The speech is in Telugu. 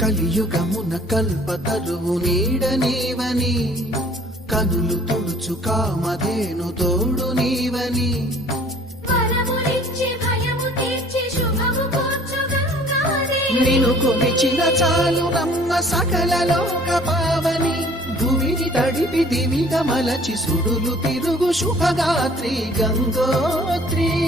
కలియుగమున కల్పతరువు నీడనీవనీ కనులు తుడుచు కామధేను తోడు నీవని. నిను కొలిచిన చాలు నమ్మ సకల లోక పావని. భూమిని తడిపి దివిగా మలచి సుడులు తిరుగు శుభగాత్రి గంగోత్రి.